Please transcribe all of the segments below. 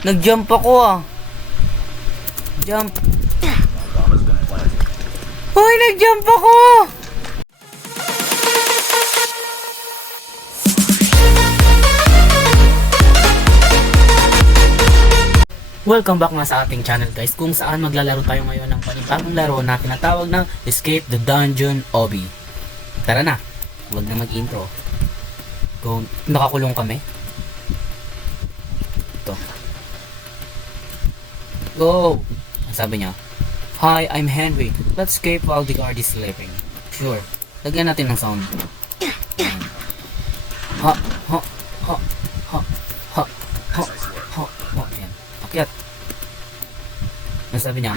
Nag-jump ako ah. Jump. Hoy, nag-jump ako! Welcome back nga sa ating channel guys, kung saan maglalaro tayo ngayon ng panibagong laro na tinatawag ng Escape the Dungeon Obby. Tara na, huwag na mag-intro. Kung nakakulong kami. Ito. Go! Ang sabi niya, "Hi, I'm Henry. Let's escape while the guard is sleeping." Sure. Lagyan natin ng sound. Ha, ha, ha, ha, ha, ha, ha, ha. Yan. Akyat. Ang sabi niya,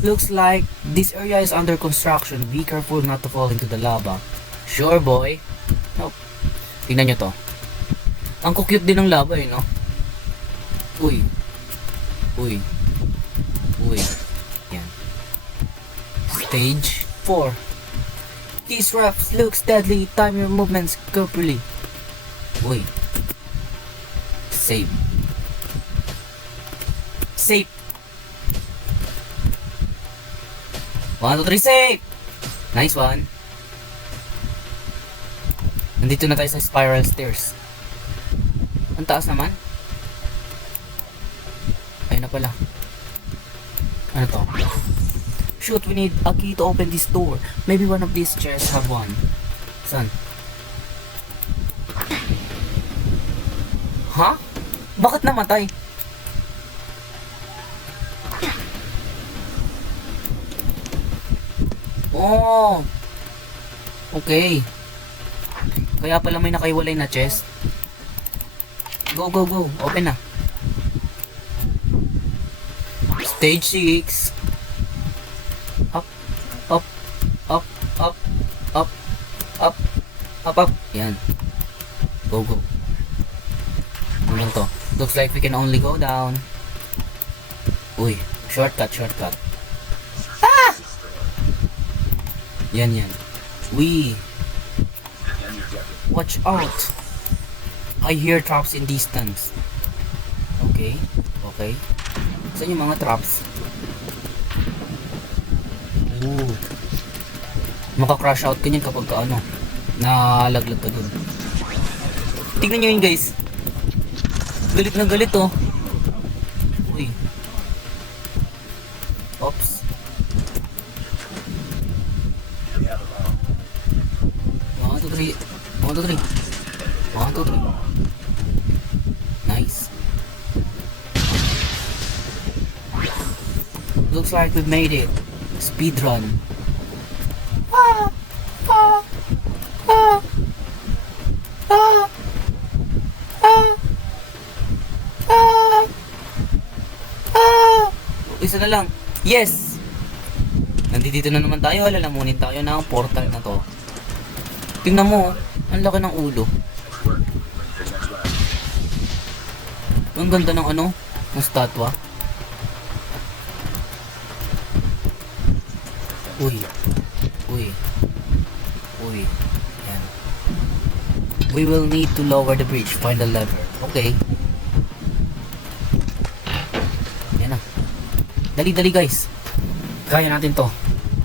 "Looks like this area is under construction. Be careful not to fall into the lava." Sure, boy. Nope. Tingnan nyo to. Ang cute din ng lava no? Uy. Uy. Uy. Yan. Stage 4. These traps looks deadly. Time your movements carefully. Uy. Save. Save. 1, 2, 3, save! Nice one. Nandito na tayo sa spiral stairs. Ang taas naman. Ayun na pala. Ano to? Shoot, we need a key to open this door. Maybe one of these chairs have one. Saan? Ha? Bakit namatay? Oh. Okay. Kaya pala may nakaiwalay na chest. Go, go, go. Open na. Stage 6. Up, up, up, up, up, up, up, up. Yan. Go, go. Ano to? Looks like we can only go down. Uy, shortcut, shortcut. Ah! Yan, yan. Watch out. I hear traps in distance. Okay, okay. Saan yung mga traps? Ooh. Maka-crash out ka niyan kapag nalaglag ka dun. Tingnan nyo yun guys. Galit na galit oh. Uy. Oops. 1, 2, 3. 1, 2, 3. 1, 2, 3. Nice. Looks like we've made it. Speed run. Ah! Ah! Ah! Ah! Ah! Ah! Ah! Isa na lang. Yes! Nandito na naman tayo. Lalamunin tayo ng portal na to. Tingnan mo, ang laki ng ulo. Ang ganda ng ng statwa. Uy. Uy. Uy. Yan. We will need to lower the bridge. Find the lever. Okay. Yan na. Dali-dali guys. Kaya natin to.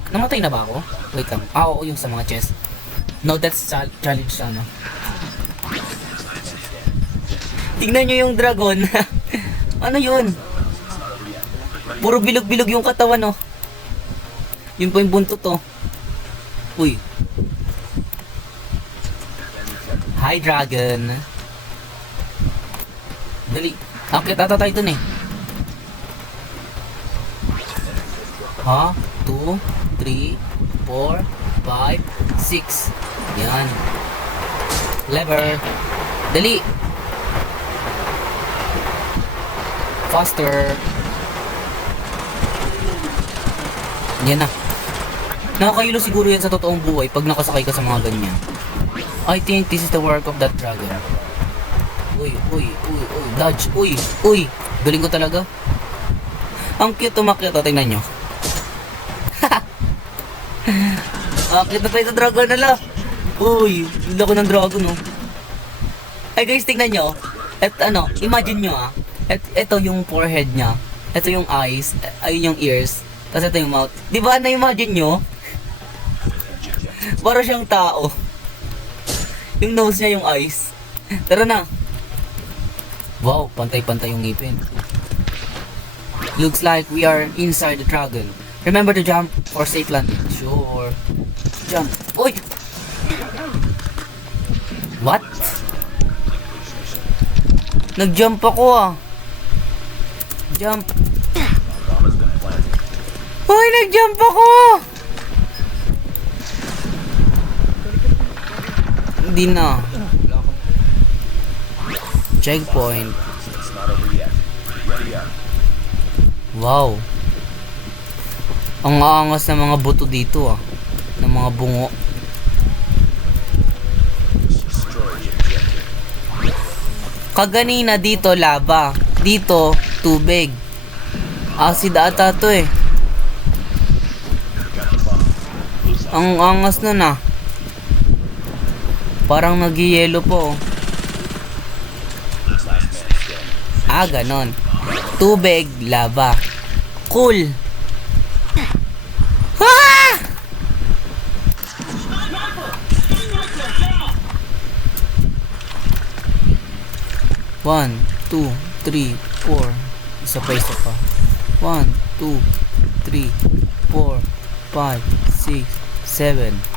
Namatay na ba ako? Wait lang. Oo, yung sa mga chest. No, that's challenge na, no? Tingnan nyo yung dragon. Ano yun? Puro bilog-bilog yung katawan, no? Yun po yung buntot, oh. Uy. Hi, dragon. Dali. Akit ata tayo dun, eh. Ha? 2, 3, 4, 5, 6. Yan. Lever. Dali. Faster. Yan na. Nakakahilo siguro yan sa totoong buhay pag nakasakay ka sa mga ganyan. I think this is the work of that dragon. Uy, uy, uy, uy. Dodge. Uy, uy. Galing ko talaga. Ang cute umakyat. O, tingnan nyo. Akyat na tayo sa dragon na lang. Uy, laki ng dragon, oh. Ay guys, tingnan nyo. At imagine nyo Ito yung forehead niya. Ito yung eyes. Ayun yung ears. Tapos ito yung mouth. Di ba na-imagine nyo? Para siyang tao. Yung nose niya yung eyes. Tara na. Wow, pantay-pantay yung ngipin. Looks like we are inside the dragon. Remember to jump for safe landing. Sure. Jump. Uy! What? Nag-jump ako ah. Jump. Uy, nag-jump ako! Hindi na. Checkpoint. Wow. Ang aangas ng mga buto dito ah. Ng mga bungo. Kaganina dito lava. Dito tubig. Acid ata to eh. Ang angas nun ah. Parang nag-yellow po oh. Ah, ganon. Tubig, lava. Cool. Ah! One, two, three, four. Isa pa. 1, 2, 3, 4, 5, 6, 7.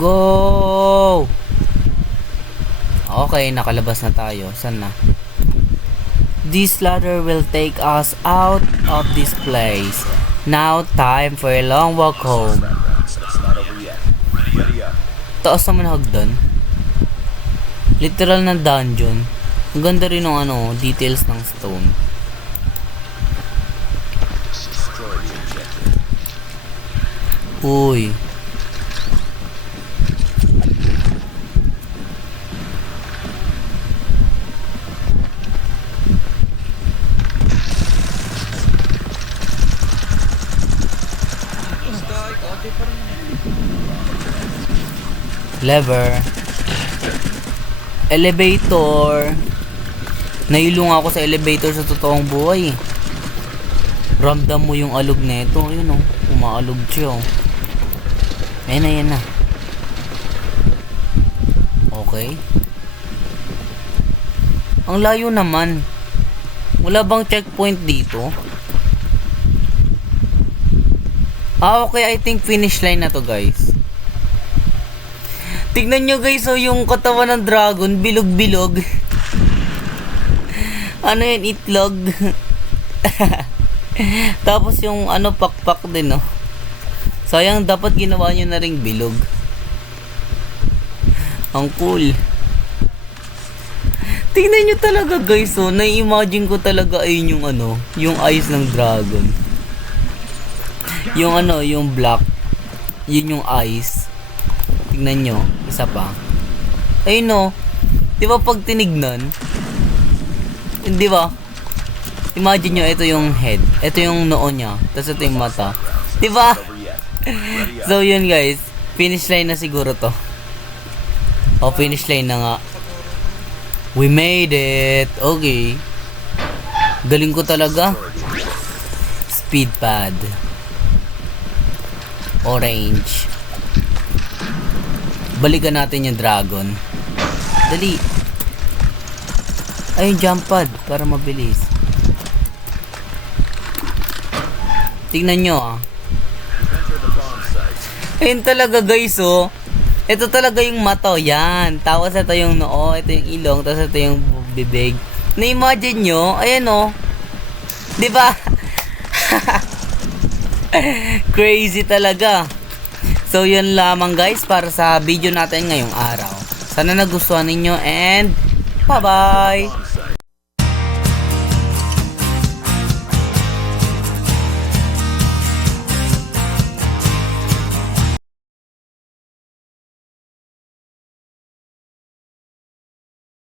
Go! Okay, nakalabas na tayo. Saan na? This ladder will take us out of this place. Now, time for a long walk home. Taas naman hagdan. Literal na dungeon. Ang ganda rin ng details ng stone. Uy. Lever. Elevator. Nailong ako sa elevator sa totoong buhay. Ramdam mo yung alog nito. Ayun oh. Umaalog siya oh. Ayan na. Okay. Ang layo naman. Wala bang checkpoint dito? Ah, okay. I think finish line na to, guys. Tignan nyo, guys. So, yung katawan ng dragon, bilog-bilog. Ano yan? Itlog. Tapos yung pakpak din, no? Sayang, dapat ginawa nyo na ring bilog. Ang cool. Tingnan nyo talaga, guys, oh. Na-imagine ko talaga ayun yung yung eyes ng dragon. Yung yung black. Yun yung eyes. Tingnan nyo, isa pa. Ayun no. Di ba pag tinignan? Di ba? Imagine nyo, ito yung head. Ito yung noo niya. Tapos ito yung mata. Di ba? So yun guys. Finish line na siguro to. O finish line na nga. We made it. Okay. Galing ko talaga. Speed pad. Orange. Balikan natin yung dragon. Dali. Ay, yung jump pad para mabilis. Tingnan nyo ah. Ayun talaga guys oh. Ito talaga yung mata. Yan. Tapos ito yung noo. Ito yung ilong. Tapos ito yung bibig. Na-imagine nyo. Ayan oh. Diba? Crazy talaga. So yun lamang guys para sa video natin ngayong araw. Sana nagustuhan ninyo and bye bye.